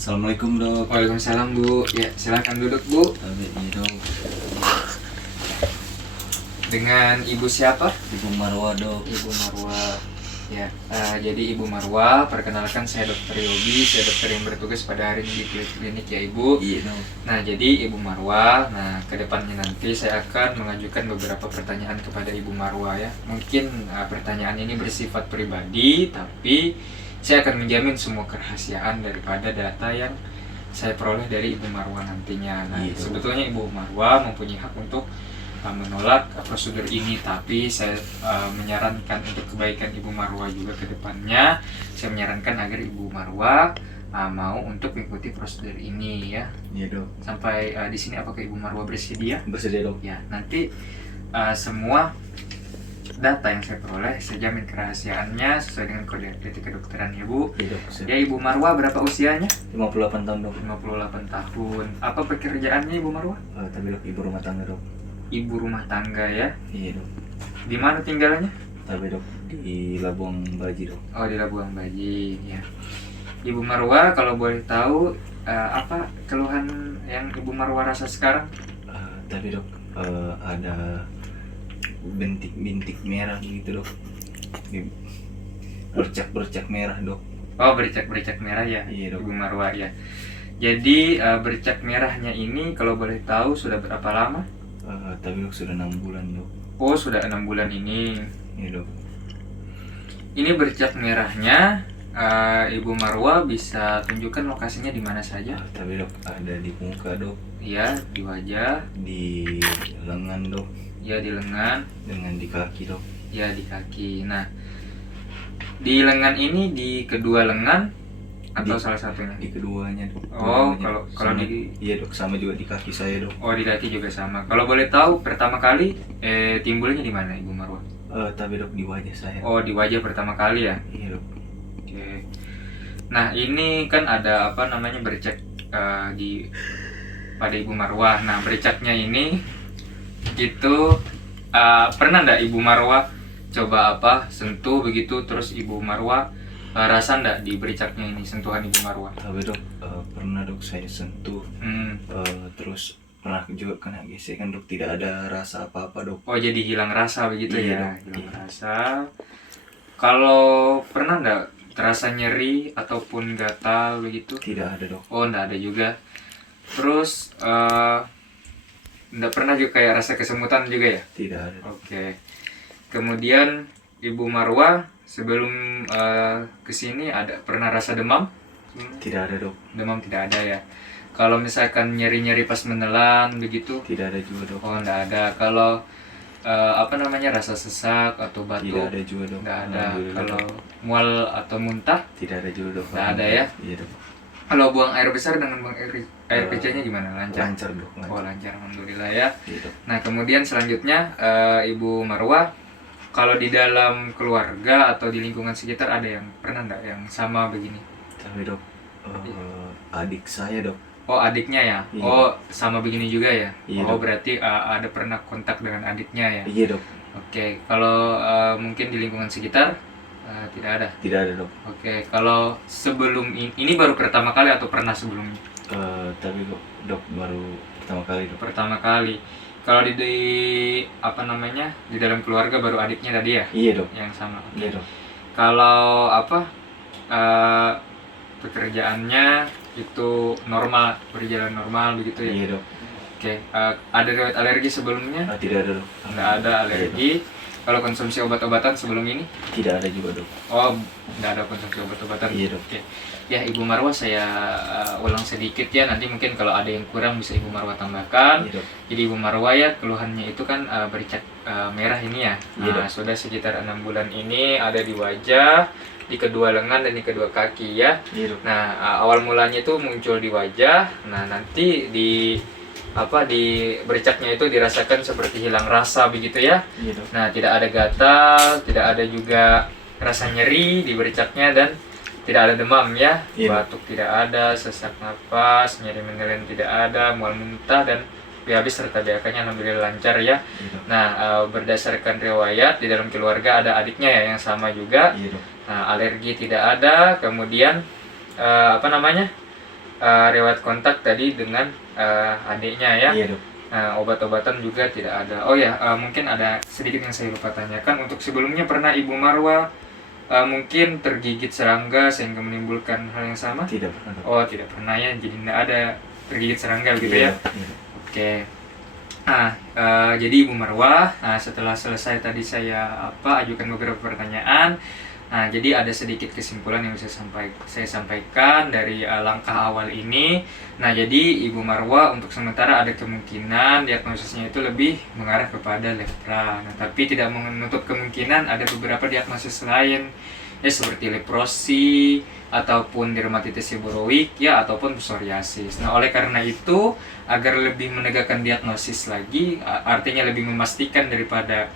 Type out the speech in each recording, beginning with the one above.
Assalamualaikum dok. Waalaikumsalam Bu. Ya silakan duduk Bu. Ini dok. Dengan Ibu siapa? Ibu Marwa dok. Ibu Marwa. Ya. Jadi Ibu Marwa, perkenalkan saya Dokter Yobi, saya dokter yang bertugas pada hari ini di klinik ya Ibu. Iya dok. Nah jadi Ibu Marwa, kedepannya nanti saya akan mengajukan beberapa pertanyaan kepada Ibu Marwa ya. Mungkin pertanyaan ini bersifat pribadi, tapi saya akan menjamin semua kerahasiaan daripada data yang saya peroleh dari Ibu Marwa nantinya. Nah, Iya. sebetulnya Ibu Marwa mempunyai hak untuk menolak prosedur ini, tapi saya menyarankan untuk kebaikan Ibu Marwa juga ke depannya, saya menyarankan agar Ibu Marwa mau untuk mengikuti prosedur ini ya. Iya dok. Sampai di sini apakah Ibu Marwa bersedia? Bersedia dok. Ya, nanti semua data yang saya peroleh saya jamin kerahasiaannya sesuai dengan kode etik kedokteran ya Bu. Iya dok. Ya Ibu Marwa berapa usianya? 58 tahun dok. 58 tahun. Apa pekerjaannya Ibu Marwa? Tapi dok ibu rumah tangga dok. Ibu rumah tangga ya. Iya dok. Di mana tinggalnya? Tapi dok di Labuang Baji dok. Oh, di Labuang Baji ya. Ibu Marwa, kalau boleh tahu apa keluhan yang Ibu Marwa rasa sekarang? Tapi dok ada bintik-bintik merah gitu dok. Bercak-bercak merah dok. Oh, bercak-bercak merah ya. Iya, dok. Ibu Marwa ya. Jadi bercak merahnya ini kalau boleh tahu sudah berapa lama? Tapi dok sudah 6 bulan dok. Oh, sudah 6 bulan ini. Iya dok. Ini bercak merahnya, Ibu Marwa bisa tunjukkan lokasinya di mana saja? Tapi dok ada di muka dok, Ya, di wajah, di lengan dok, ya di lengan, dengan di kaki dok. ya di kaki. Nah, di lengan ini di kedua lengan atau salah satunya? Di keduanya dok. Oh, Keduanya. kalau Sama di iya dok, sama juga di kaki saya dok. Oh, di kaki juga sama. Kalau boleh tahu pertama kali timbulnya di mana Ibu Marwa? Tapi dok di wajah saya. Oh, di wajah pertama kali ya. Iya dok. Oke. Nah, ini kan ada apa namanya bercak di pada Ibu Marwah. Nah, bercaknya ini itu pernah ndak Ibu Marwah coba sentuh begitu, terus Ibu Marwah rasa ndak di bercaknya ini sentuhan Ibu Marwah? Tapi dok pernah dok saya sentuh, Hmm. terus pernah juga kena gesekan dok, tidak ada rasa apa-apa dok. Oh, jadi hilang rasa begitu Iya, ya? dok. Hilang rasa. Kalau pernah ndak terasa nyeri ataupun gatal begitu? Tidak ada dok. Oh, ndak ada juga. Terus nggak pernah juga kayak rasa kesemutan juga ya? Tidak ada dok. Oke. Kemudian Ibu Marwah sebelum kesini ada pernah rasa demam? Tidak ada dok. Demam tidak ada ya. Kalau misalkan nyeri-nyeri pas menelan begitu? Tidak ada juga dok. Oh, nggak ada. Kalau rasa sesak atau batuk? Tidak ada juga dok. Nggak ada. Alhamdulillah, Kalau dok. mual atau muntah? Tidak ada juga dok. Nggak ada ya? Iya dok. Kalau buang air besar dengan buang air kecilnya gimana? Lancar? Lancar dok. Lancar. Oh, lancar, alhamdulillah ya. Iya dok. Nah, kemudian selanjutnya Ibu Marwah, kalau di dalam keluarga atau di lingkungan sekitar ada yang pernah nggak yang sama begini? Tapi dok adik saya dok. Oh, adiknya ya? Iya. Oh, sama begini juga ya? Iya, Oh, dok. berarti ada pernah kontak dengan adiknya ya? Iya dok. Oke, kalau mungkin di lingkungan sekitar tidak ada? Tidak ada dok. Oke, kalau sebelum ini baru pertama kali atau pernah sebelumnya? Tapi dok baru pertama kali dok. Pertama kali. Kalau di di dalam keluarga baru adiknya tadi ya? Iya dok. Yang sama. Oke. Iya dok. Kalau pekerjaannya itu normal, berjalan normal begitu ya? Iya dok. Oke, ada riwayat alergi sebelumnya? Tidak ada dok. Nggak ada alergi. Kalau konsumsi obat-obatan sebelum ini? Tidak ada juga dok. Oh, nggak ada konsumsi obat-obatan. Iya, dok. Oke. Ya, Ibu Marwah saya ulang sedikit ya. Nanti mungkin kalau ada yang kurang bisa Ibu Marwah tambahkan. Iya dok. Jadi Ibu Marwah ya keluhannya itu kan bercak merah ini ya. Iya, Nah, dok. sudah sekitar 6 bulan ini ada di wajah, di kedua lengan dan di kedua kaki ya. Iya dok. Nah, awal mulanya itu muncul di wajah. Nah, nanti di bercaknya itu dirasakan seperti hilang rasa begitu ya. Iya dok. Nah, tidak ada gatal, tidak ada juga rasa nyeri di bercaknya dan tidak ada demam ya. Iya. Batuk tidak ada, sesak napas, nyeri menelan tidak ada, mual muntah dan BAB serta BAK-nya alhamdulillah lancar ya. Iya dok. Nah, berdasarkan riwayat di dalam keluarga ada adiknya ya yang sama juga. Iya dok. Nah, alergi tidak ada, kemudian riwayat kontak tadi dengan adiknya ya. Iya dok. Obat-obatan juga tidak ada. Oh ya, mungkin ada sedikit yang saya lupa tanyakan. Untuk sebelumnya pernah Ibu Marwah mungkin tergigit serangga sehingga menimbulkan hal yang sama? Tidak pernah dok. Oh, tidak pernah ya. Jadi tidak ada tergigit serangga gitu Iya, ya. iya. Oke. Jadi Ibu Marwah, setelah selesai tadi saya ajukan beberapa pertanyaan. Jadi ada sedikit kesimpulan yang bisa saya sampaikan dari langkah awal ini. Jadi Ibu Marwah untuk sementara ada kemungkinan diagnosisnya itu lebih mengarah kepada lepra. Tapi tidak menutup kemungkinan ada beberapa diagnosis lain ya, seperti leprosi ataupun dermatitis seborrheic ya, ataupun psoriasis. Oleh karena itu, agar lebih menegakkan diagnosis lagi, artinya lebih memastikan daripada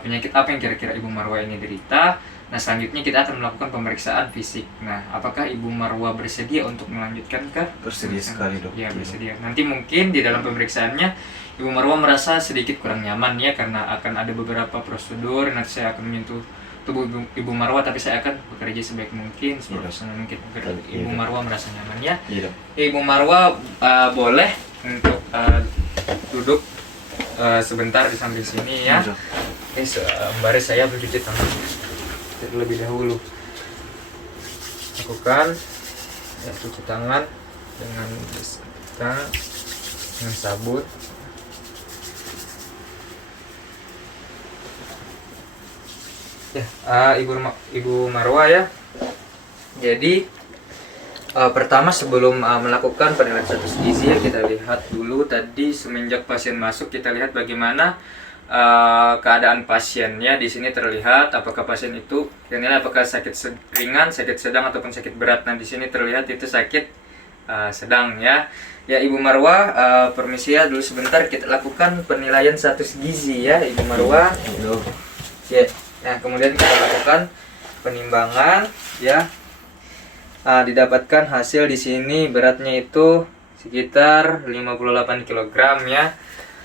penyakit apa yang kira-kira Ibu Marwah ini derita. Selanjutnya kita akan melakukan pemeriksaan fisik. Apakah Ibu Marwah bersedia untuk melanjutkan ke? Bersedia sekali dok. Ya, bersedia. Nanti mungkin di dalam pemeriksaannya Ibu Marwah merasa sedikit kurang nyaman ya, karena akan ada beberapa prosedur. Nanti saya akan menyentuh tubuh Ibu Marwah, tapi saya akan bekerja sebaik mungkin, seprofesional mungkin agar Ibu Marwah merasa nyaman ya. Ibu Marwah boleh untuk duduk sebentar di samping sini ya. Sembari saya mencuci tangan terlebih dahulu. Lakukan ya, cuci tangan dengan sabun. Ya, Ibu Marwah ya. Jadi pertama sebelum melakukan penilaian status gizi ya, kita lihat dulu tadi semenjak pasien masuk, kita lihat bagaimana keadaan pasiennya. Di sini terlihat apakah pasien itu dinilai apakah sakit ringan, sakit sedang ataupun sakit berat. Di sini terlihat itu sakit sedang ya. Ya Ibu Marwah, permisi ya dulu sebentar, kita lakukan penilaian status gizi ya Ibu Marwah. Ya. Kemudian kita lakukan penimbangan ya. Didapatkan hasil di sini beratnya itu sekitar 58 kg ya.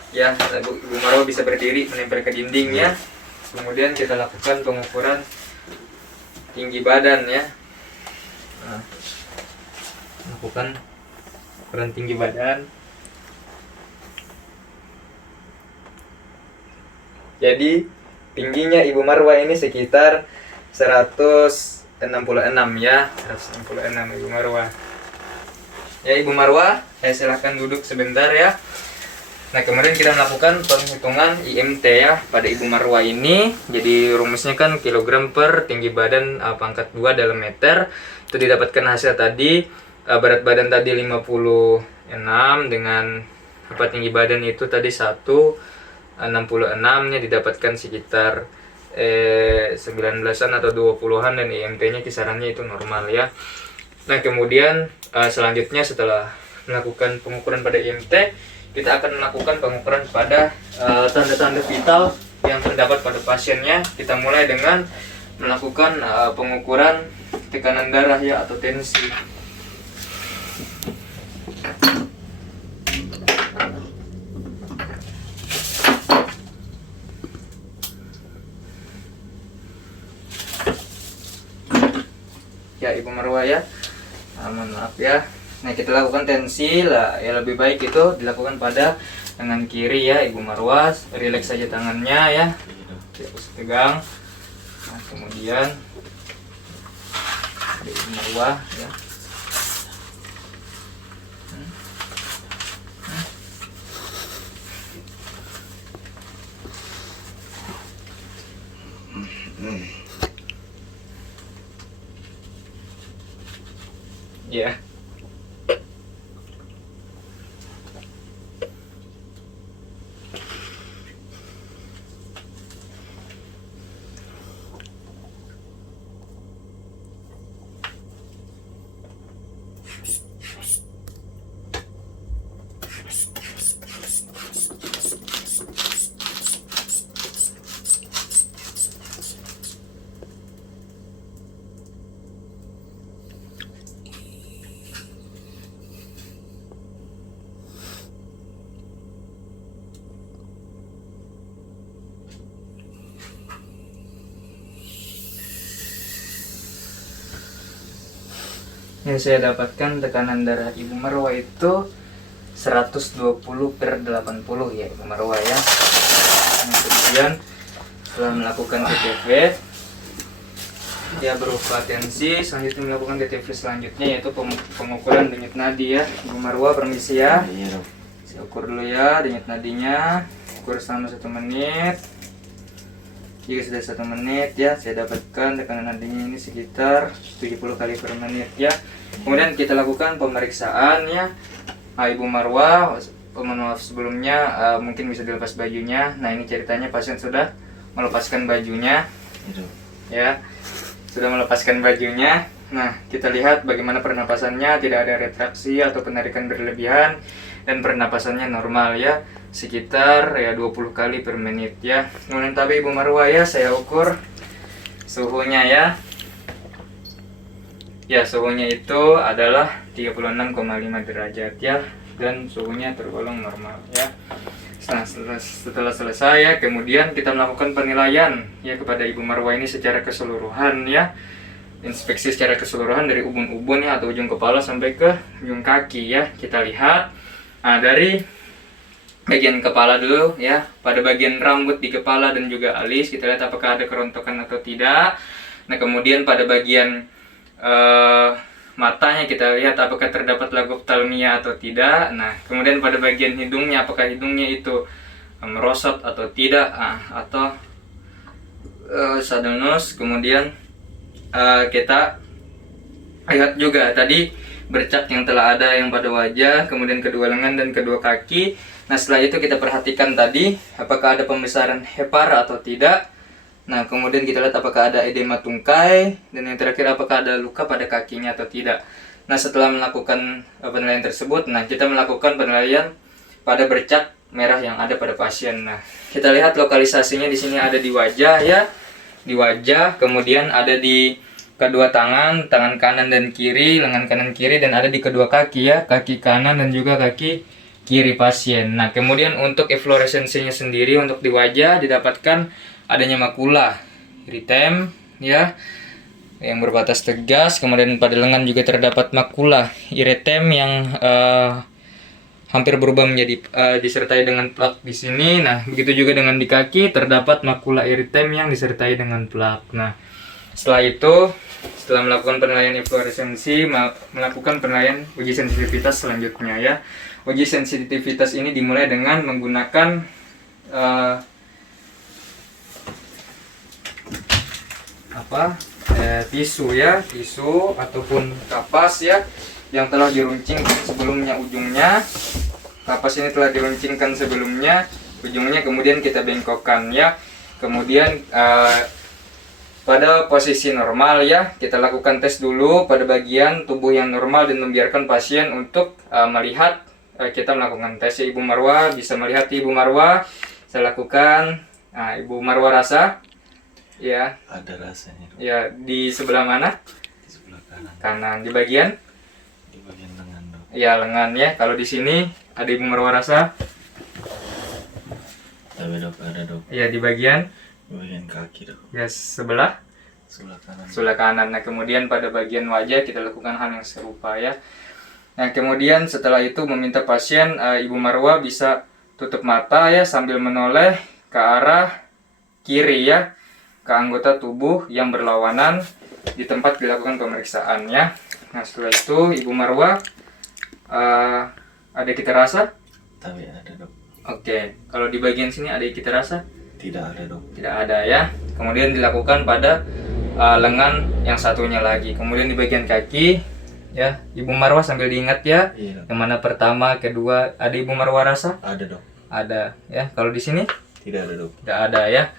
Ya, Ibu Marwah bisa berdiri menempel ke dinding ya. Kemudian kita lakukan pengukuran tinggi badan ya. Lakukan ukuran tinggi badan. Jadi tingginya Ibu Marwah ini sekitar 166 ya, 166 Ibu Marwah. Ya Ibu Marwah, silahkan duduk sebentar ya. Kemudian kita melakukan penghitungan IMT ya pada Ibu Marwah ini. Jadi rumusnya kan kilogram per tinggi badan pangkat 2 dalam meter. Itu didapatkan hasil tadi, berat badan tadi 56 dengan tinggi badan itu tadi 166 nya didapatkan sekitar 19-an atau 20-an, dan IMT-nya kisarannya itu normal ya. Kemudian selanjutnya setelah melakukan pengukuran pada IMT, kita akan melakukan pengukuran pada tanda-tanda vital yang terdapat pada pasiennya. Kita mulai dengan melakukan pengukuran tekanan darah ya, atau tensi. Ya Ibu Marwah ya, mohon maaf ya. Kita lakukan tensi lah ya, lebih baik itu dilakukan pada tangan kiri ya Ibu Marwah. Rileks saja tangannya ya, tidak usah tegang. Kemudian Ibu Marwah ya. Ya. yang saya dapatkan tekanan darah Ibu Marwah itu 120/80 ya Ibu Marwah ya. Nah, kemudian setelah melakukan TTV ya berupa tensi, selanjutnya melakukan TTV selanjutnya yaitu pengukuran denyut nadi ya. Ibu Marwah permisi ya. Iya dok. Saya ukur dulu ya denyut nadinya, ukur selama 1 menit. Jika sudah 1 menit ya, saya dapatkan tekanan nadinya ini sekitar 70 kali per menit ya. Kemudian kita lakukan pemeriksaan ya. Ibu Marwah, mohon maaf sebelumnya mungkin bisa dilepas bajunya. Nah ini ceritanya pasien sudah melepaskan bajunya ya, sudah melepaskan bajunya. Nah kita lihat bagaimana pernapasannya, tidak ada retraksi atau penarikan berlebihan dan pernapasannya normal ya, sekitar ya 20 kali per menit ya. Kemudian tapi Ibu Marwah ya, saya ukur suhunya ya. Ya, suhunya itu adalah 36,5 derajat ya, dan suhunya tergolong normal ya. Setelah selesai ya, kemudian kita melakukan penilaian ya kepada Ibu Marwah ini secara keseluruhan ya. Inspeksi secara keseluruhan dari ubun-ubun ya atau ujung kepala sampai ke ujung kaki ya. Kita lihat dari bagian kepala dulu ya. Pada bagian rambut di kepala dan juga alis kita lihat apakah ada kerontokan atau tidak. Nah, kemudian pada bagian matanya kita lihat apakah terdapat lagoptalmia atau tidak. Nah, kemudian pada bagian hidungnya apakah hidungnya itu merosot atau tidak, atau saddle nose. Kemudian kita lihat juga tadi bercak yang telah ada yang pada wajah, kemudian kedua lengan dan kedua kaki. Nah, setelah itu kita perhatikan tadi apakah ada pembesaran hepar atau tidak. Nah, kemudian kita lihat apakah ada edema tungkai, dan yang terakhir apakah ada luka pada kakinya atau tidak. Nah, setelah melakukan penilaian tersebut, nah kita melakukan penilaian pada bercak merah yang ada pada pasien. Nah, kita lihat lokalisasinya di sini ada di wajah ya, di wajah, kemudian ada di kedua tangan kanan dan kiri, lengan kanan kiri, dan ada di kedua kaki ya, kaki kanan dan juga kaki kiri pasien. Nah, kemudian untuk efloresensinya sendiri untuk di wajah didapatkan adanya makula iritem ya yang berbatas tegas, kemudian pada lengan juga terdapat makula iritem yang hampir berubah menjadi disertai dengan plak di sini. Nah, begitu juga dengan di kaki terdapat makula iritem yang disertai dengan plak. Nah, setelah itu setelah melakukan penilaian efloresensi, melakukan penilaian uji sensitivitas selanjutnya ya. Uji sensitivitas ini dimulai dengan menggunakan tisu ya, tisu ataupun kapas ya yang telah diruncing sebelumnya ujungnya. Kapas ini telah diruncingkan sebelumnya ujungnya, kemudian kita bengkokkan ya. Kemudian pada posisi normal ya, kita lakukan tes dulu pada bagian tubuh yang normal dan membiarkan pasien untuk melihat. Kita melakukan tes ya. Ibu Marwah bisa melihat Ibu Marwah, saya lakukan. Nah, Ibu Marwah rasa ya, ada rasanya dok. ya, di sebelah mana? Di sebelah kanan. Kanan. Di bagian lengan dok. ya, lengan ya. Kalau di sini ada Ibu Marwah rasa? Tapi dok, ada dok. Ya, di bagian kaki dok. ya, sebelah Kanan. sebelah kanan. Nah, kemudian pada bagian wajah kita lakukan hal yang serupa ya. Nah, kemudian setelah itu meminta pasien Ibu Marwah bisa tutup mata ya sambil menoleh ke arah kiri ya, ke anggota tubuh yang berlawanan di tempat dilakukan pemeriksaan ya. Nah, setelah itu Ibu Marwah ada kita rasa? Tapi ada dok. Oke, kalau di bagian sini ada kita rasa? Tidak ada dok. Tidak ada ya. Kemudian dilakukan pada lengan yang satunya lagi. Kemudian di bagian kaki ya, Ibu Marwah sambil diingat ya. Iya, Yang mana pertama, kedua, ada Ibu Marwah rasa? ada dok. Ada ya. Kalau di sini? Tidak ada dok. Tidak ada ya.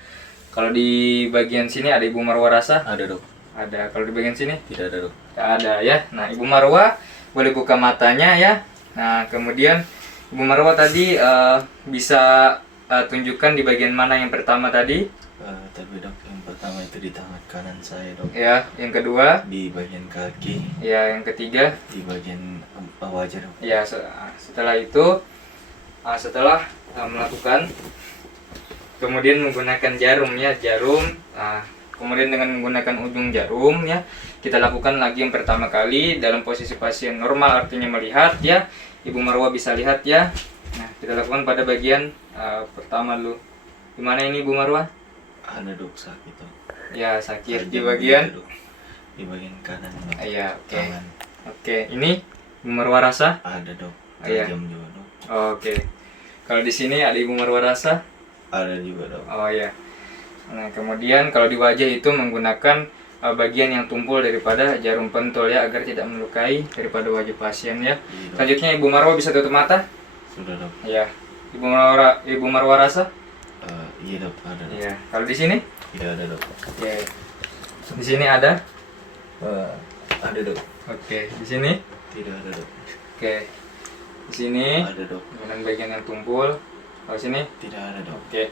Kalau di bagian sini ada Ibu Marwah rasa? Ada dok. Ada. Kalau di bagian sini? Tidak ada dok. Tidak ada ya. Nah, Ibu Marwah boleh buka matanya ya. Nah, kemudian Ibu Marwah tadi bisa tunjukkan di bagian mana yang pertama tadi? Tapi dok, yang pertama itu di tangan kanan saya dok. Ya, yang kedua? Di bagian kaki. Ya, yang ketiga? Di bagian wajah dok. Ya, setelah itu setelah melakukan kemudian menggunakan jarum ya, jarum kemudian dengan menggunakan ujung jarum ya, kita lakukan lagi yang pertama kali dalam posisi pasien normal, artinya melihat ya. Ibu Marwah bisa lihat ya. Nah, kita lakukan pada bagian pertama dulu. Gimana ini Ibu Marwah? Ada dok, sakit dok. Ya, sakit di Tajam bagian. gitu, dok. Di bagian kanan dok. Iya, oke. Tangan. Oke, ini Ibu Marwah rasa? Ada dok. Iya. Tajam juga dok. Oke. Kalau di sini ada Ibu Marwah rasa? Ada juga dok. Oh ya. Nah, kemudian kalau di wajah itu menggunakan bagian yang tumpul daripada jarum pentul ya, agar tidak melukai daripada wajah pasien ya. Iya, dok. Selanjutnya Ibu Marwah bisa tutup mata? Sudah dok. Ya. Ibu Marwah rasa? Iya dok, ada dok. Iya. Kalau di sini? Tidak ada dok. Oke. Di sini ada? Ada dok. Oke. Di sini? Tidak ada dok. Oke. Di sini? Ada dok. Kemudian bagian yang tumpul. Kalau sini? Tidak ada dok. Oke.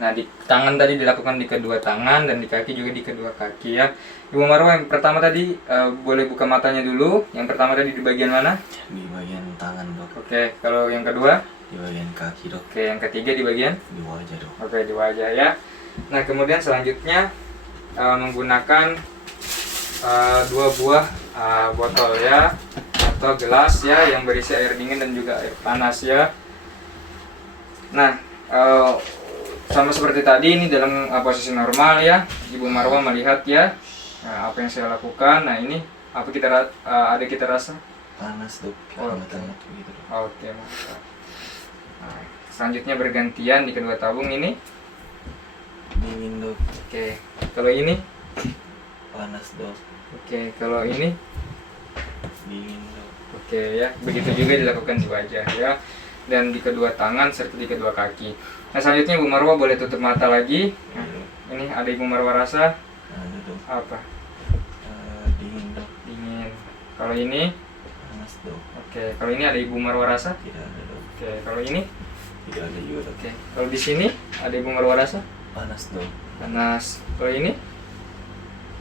Nah, di tangan tadi dilakukan di kedua tangan dan di kaki juga di kedua kaki ya. Ibu Marwah yang pertama tadi boleh buka matanya dulu. Yang pertama tadi di bagian mana? Di bagian tangan dok. Oke, kalau yang kedua? Di bagian kaki dok. Oke, yang ketiga di bagian? Di wajah dok. Oke, di wajah ya. Nah, kemudian selanjutnya menggunakan 2 buah botol ya, atau gelas ya, yang berisi air dingin dan juga air panas ya. Nah, sama seperti tadi, ini dalam posisi normal ya. Ibu Marwah melihat ya. Nah, apa yang saya lakukan? Nah, ini apa kita rasa? Panas dok. Oh, Hangat-hangat gitu dok. Oke, mantap. Nah, selanjutnya bergantian di kedua tabung ini. Dingin dok. Oke, kalau ini? Panas dok. Oke, kalau ini? Dingin dok. Oke ya, begitu juga dilakukan di wajah ya, dan di kedua tangan serta di kedua kaki. Nah, selanjutnya Ibu Marwah boleh tutup mata lagi. Nah, ini ada Ibu Marwah rasa Ada dok. apa? Dingin dok. Dingin. Kalau ini? Panas dok. Oke, kalau ini ada Ibu Marwah rasa? Tidak ada dok. Oke, kalau ini? Tidak ada juga dok. Oke, kalau di sini ada Ibu Marwah rasa? Panas dok. Panas. Kalau ini?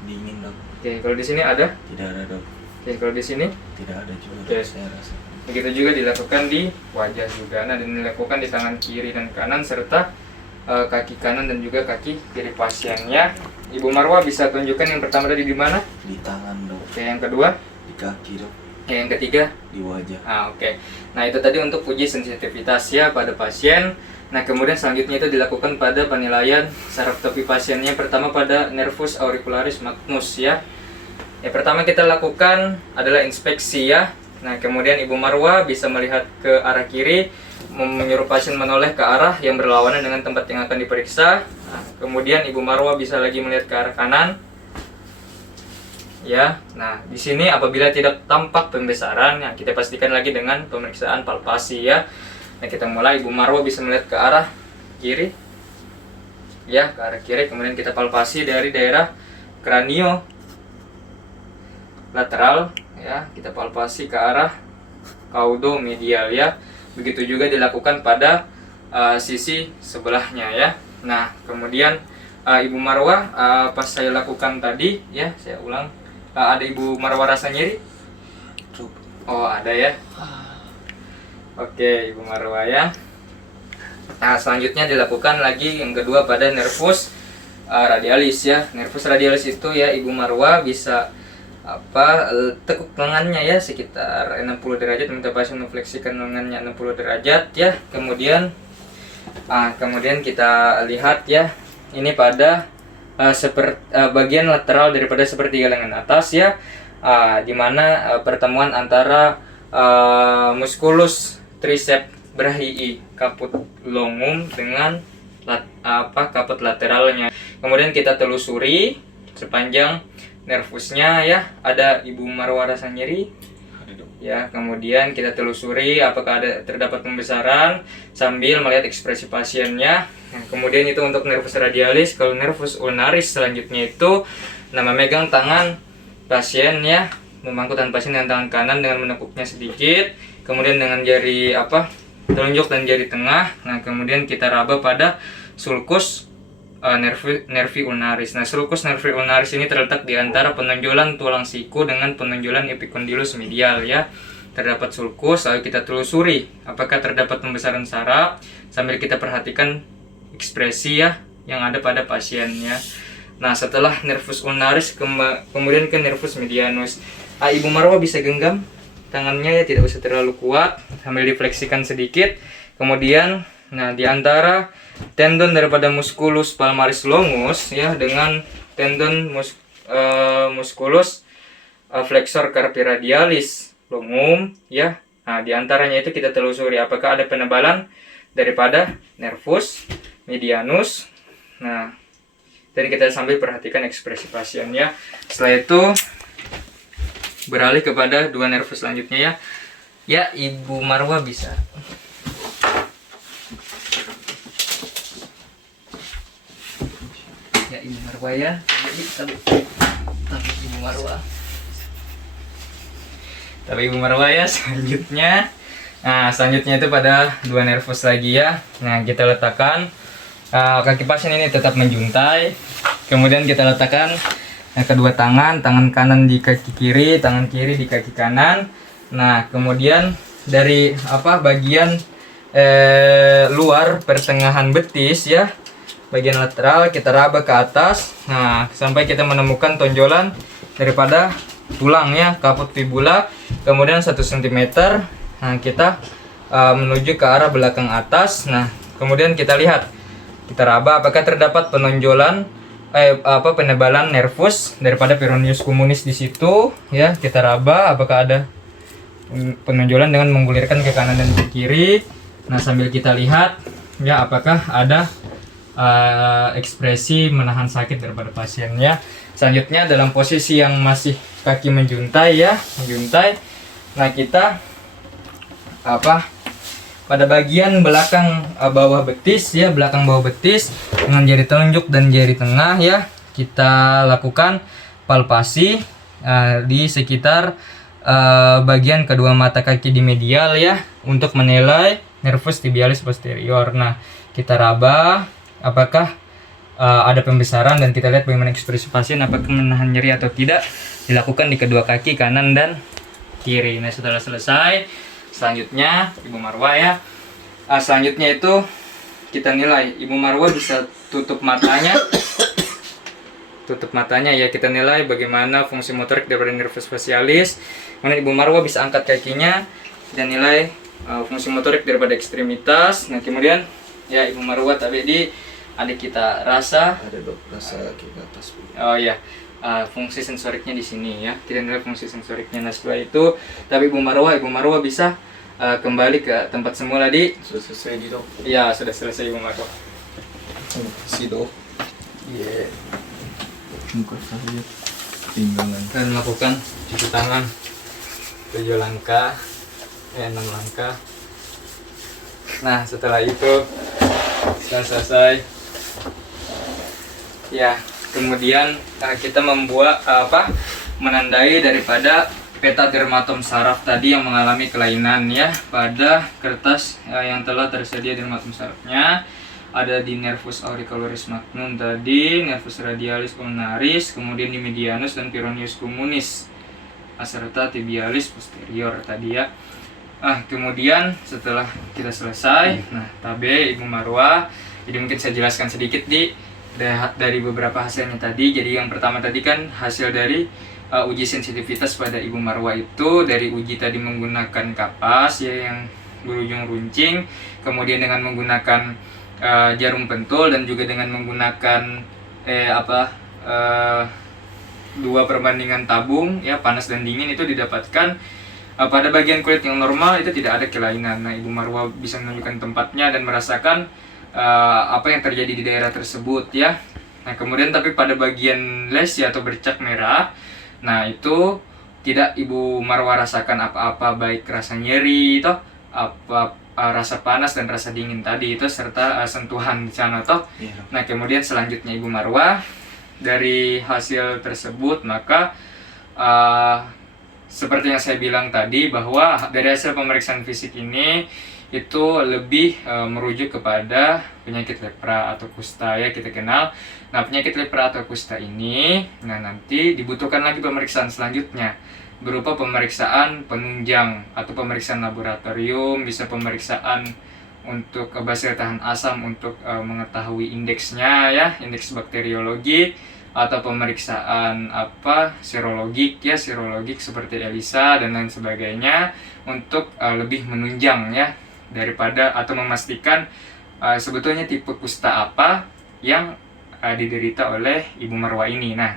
Dingin dok. Oke, kalau di sini ada? Tidak ada dok. Oke, kalau di sini? Tidak ada juga Oke. dok. Saya rasa. Begitu juga dilakukan di wajah juga. Nah, dan dilakukan di tangan kiri dan kanan serta kaki kanan dan juga kaki kiri pasiennya. Ibu Marwah bisa tunjukkan yang pertama tadi di mana? Di tangan dok. Oke, yang kedua? Di kaki dok. Yang ketiga? Di wajah. Oke. Nah, itu tadi untuk uji sensitivitas ya pada pasien. Nah, kemudian selanjutnya itu dilakukan pada penilaian saraf topi pasiennya. Pertama pada nervus auricularis magnus ya. Yang pertama kita lakukan adalah inspeksi ya. Nah, kemudian Ibu Marwah bisa melihat ke arah kiri, menyuruh pasien menoleh ke arah yang berlawanan dengan tempat yang akan diperiksa. Nah, kemudian Ibu Marwah bisa lagi melihat ke arah kanan. Ya, nah di sini apabila tidak tampak pembesaran, ya kita pastikan lagi dengan pemeriksaan palpasi ya. Nah, kita mulai. Ibu Marwah bisa melihat ke arah kiri, ya ke arah kiri. Kemudian kita palpasi dari daerah kranio lateral, ya kita palpasi ke arah kaudo medial ya. Begitu juga dilakukan pada sisi sebelahnya ya. Nah, kemudian Ibu Marwah pas saya lakukan tadi ya, saya ulang. Ada Ibu Marwah rasa nyeri? Oh, ada ya. Oke, Ibu Marwah ya. Nah, selanjutnya dilakukan lagi yang kedua pada nervus radialis ya. Nervus radialis itu ya, Ibu Marwah bisa tekuk lengannya ya sekitar 60 derajat, minta pasien memfleksikan lengannya 60 derajat ya. Kemudian kita lihat ya, ini pada bagian lateral daripada sepertiga lengan atas ya, di mana pertemuan antara musculus triceps brachii caput longum dengan caput lateralnya. Kemudian kita telusuri sepanjang nervusnya ya. Ada Ibu Marwah rasa nyeri? Ya, kemudian kita telusuri apakah terdapat pembesaran sambil melihat ekspresi pasiennya. Nah, kemudian itu untuk nervus radialis. Kalau nervus ulnaris selanjutnya itu memegang tangan pasien ya, memangku tangan pasien dengan tangan kanan dengan menekuknya sedikit, kemudian dengan jari telunjuk dan jari tengah. Nah, kemudian kita raba pada sulcus nervi ulnaris. Nah, sulcus nervi ulnaris ini terletak di antara penonjolan tulang siku dengan penonjolan epicondylus medial ya. Terdapat sulcus, lalu kita telusuri apakah terdapat pembesaran saraf sambil kita perhatikan ekspresi ya yang ada pada pasiennya. Nah, setelah nervus ulnaris kemudian ke nervus medianus. Ibu Marwah bisa genggam tangannya ya, tidak usah terlalu kuat, sambil difleksikan sedikit. Kemudian, nah di antara tendon daripada musculus palmaris longus ya dengan tendon musculus flexor carpi radialis longum ya. Nah, di antaranya itu kita telusuri apakah ada penebalan daripada nervus medianus. Nah, jadi kita sambil perhatikan ekspresi pasien ya. Setelah itu beralih kepada dua nervus selanjutnya ya. Ya, Ibu Marwah bisa. Ya, Ibu Marwah ya. Tapi Ibu Marwah. Tapi Ibu Marwah ya selanjutnya. Nah, selanjutnya itu pada dua nervus lagi ya. Nah, kita letakkan kaki pasien ini tetap menjuntai. Kemudian kita letakkan kedua tangan kanan di kaki kiri, tangan kiri di kaki kanan. Nah, kemudian dari bagian luar pertengahan betis ya, bagian lateral kita raba ke atas. Nah, sampai kita menemukan tonjolan daripada tulang ya, kaput fibula. Kemudian 1 cm. Nah, kita menuju ke arah belakang atas. Nah, kemudian kita lihat, kita raba apakah terdapat penonjolan penebalan nervus daripada peroneus communis di situ ya. Kita raba apakah ada penonjolan dengan menggulirkan ke kanan dan ke kiri. Nah, sambil kita lihat ya apakah ada ekspresi menahan sakit daripada pasien ya. Selanjutnya dalam posisi yang masih kaki menjuntai ya, menjuntai. Nah, kita pada bagian belakang bawah betis ya, belakang bawah betis dengan jari telunjuk dan jari tengah ya, kita lakukan palpasi di sekitar bagian kedua mata kaki di medial ya, untuk menilai nervus tibialis posterior. Nah, kita raba apakah ada pembesaran dan kita lihat bagaimana ekspresi pasien, apakah menahan nyeri atau tidak, dilakukan di kedua kaki kanan dan kiri. Nah, setelah selesai, selanjutnya Ibu Marwah ya. Selanjutnya itu kita nilai Ibu Marwah bisa tutup matanya. Tutup matanya ya, kita nilai bagaimana fungsi motorik daripada nervus facialis. Kemudian Ibu Marwah bisa angkat kakinya dan nilai fungsi motorik daripada ekstremitas. Nah, kemudian ya Ibu Marwah tadi adik kita rasa Ada dok, rasa ke atas. oh ya, fungsi sensoriknya di sini ya, kita nilai fungsi sensoriknya. Nah, setelah itu tapi Ibu Marwah bisa kembali ke tempat semula di. Sudah selesai di dok. Ya, sudah selesai Ibu Marwah. Si dok. Iya. Muka saya tinggalan. Dan melakukan cuci tangan 7 langkah, 6 langkah. Nah, setelah itu sudah selesai. Ya, kemudian kita membuat menandai daripada peta dermatom saraf tadi yang mengalami kelainan ya, pada kertas yang telah tersedia dermatom sarafnya. Ada di nervus auricularis magnum tadi, nervus radialis ulnaris, kemudian di medianus dan peroneus communis, serta tibialis posterior tadi ya. Kemudian setelah kita selesai, nah tabe Ibu Marwah, jadi mungkin saya jelaskan sedikit dari beberapa hasilnya tadi. Jadi yang pertama tadi kan hasil dari uji sensitivitas pada Ibu Marwah itu dari uji tadi menggunakan kapas ya yang berujung runcing, kemudian dengan menggunakan jarum pentul dan juga dengan menggunakan 2 perbandingan tabung ya, panas dan dingin, itu didapatkan pada bagian kulit yang normal itu tidak ada kelainan. Nah, Ibu Marwah bisa menunjukkan tempatnya dan merasakan apa yang terjadi di daerah tersebut ya. Nah, kemudian tapi pada bagian lesi atau bercak merah, nah itu tidak Ibu Marwah rasakan apa-apa, baik rasa nyeri toh, rasa panas dan rasa dingin tadi itu, serta sentuhan di sana toh. Yeah. Nah, kemudian selanjutnya Ibu Marwah dari hasil tersebut maka seperti yang saya bilang tadi, bahwa dari hasil pemeriksaan fisik ini itu lebih merujuk kepada penyakit lepra atau kusta ya, kita kenal. Nah, penyakit lepra atau kusta ini, nah nanti dibutuhkan lagi pemeriksaan selanjutnya berupa pemeriksaan penunjang atau pemeriksaan laboratorium, bisa pemeriksaan untuk basil tahan asam untuk mengetahui indeksnya ya, indeks bakteriologi, atau pemeriksaan serologik ya, serologik seperti ELISA dan lain sebagainya untuk lebih menunjang ya daripada atau memastikan sebetulnya tipe kusta apa yang diderita oleh Ibu Marwah ini. Nah,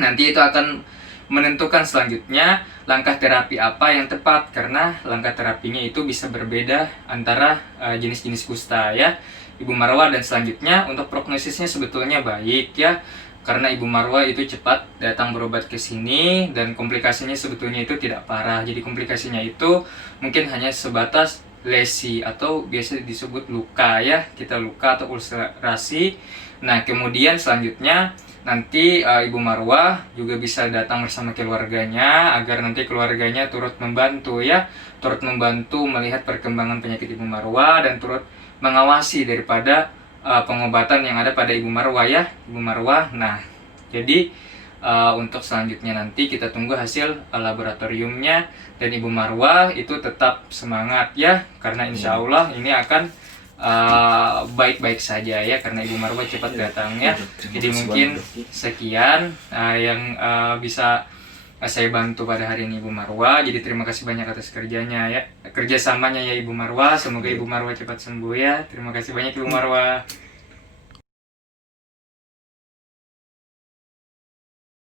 nanti itu akan menentukan selanjutnya langkah terapi apa yang tepat, karena langkah terapinya itu bisa berbeda antara jenis-jenis kusta ya Ibu Marwah. Dan selanjutnya untuk prognosisnya sebetulnya baik ya, karena Ibu Marwah itu cepat datang berobat ke sini dan komplikasinya sebetulnya itu tidak parah. Jadi komplikasinya itu mungkin hanya sebatas lesi atau biasa disebut luka ya, kita luka atau ulcerasi. Nah, kemudian selanjutnya nanti Ibu Marwah juga bisa datang bersama keluarganya agar nanti keluarganya turut membantu ya, turut membantu melihat perkembangan penyakit Ibu Marwah dan turut mengawasi daripada pengobatan yang ada pada Ibu Marwah ya, Ibu Marwah. Nah, jadi untuk selanjutnya nanti kita tunggu hasil laboratoriumnya, dan Ibu Marwah itu tetap semangat ya, karena insya Allah ini akan baik-baik saja ya, karena Ibu Marwah cepat datang ya. Jadi mungkin sekian yang bisa saya bantu pada hari ini Ibu Marwah. Jadi terima kasih banyak atas kerjanya ya, kerjasamanya ya Ibu Marwah. Semoga Ibu Marwah cepat sembuh ya. Terima kasih banyak Ibu Marwah.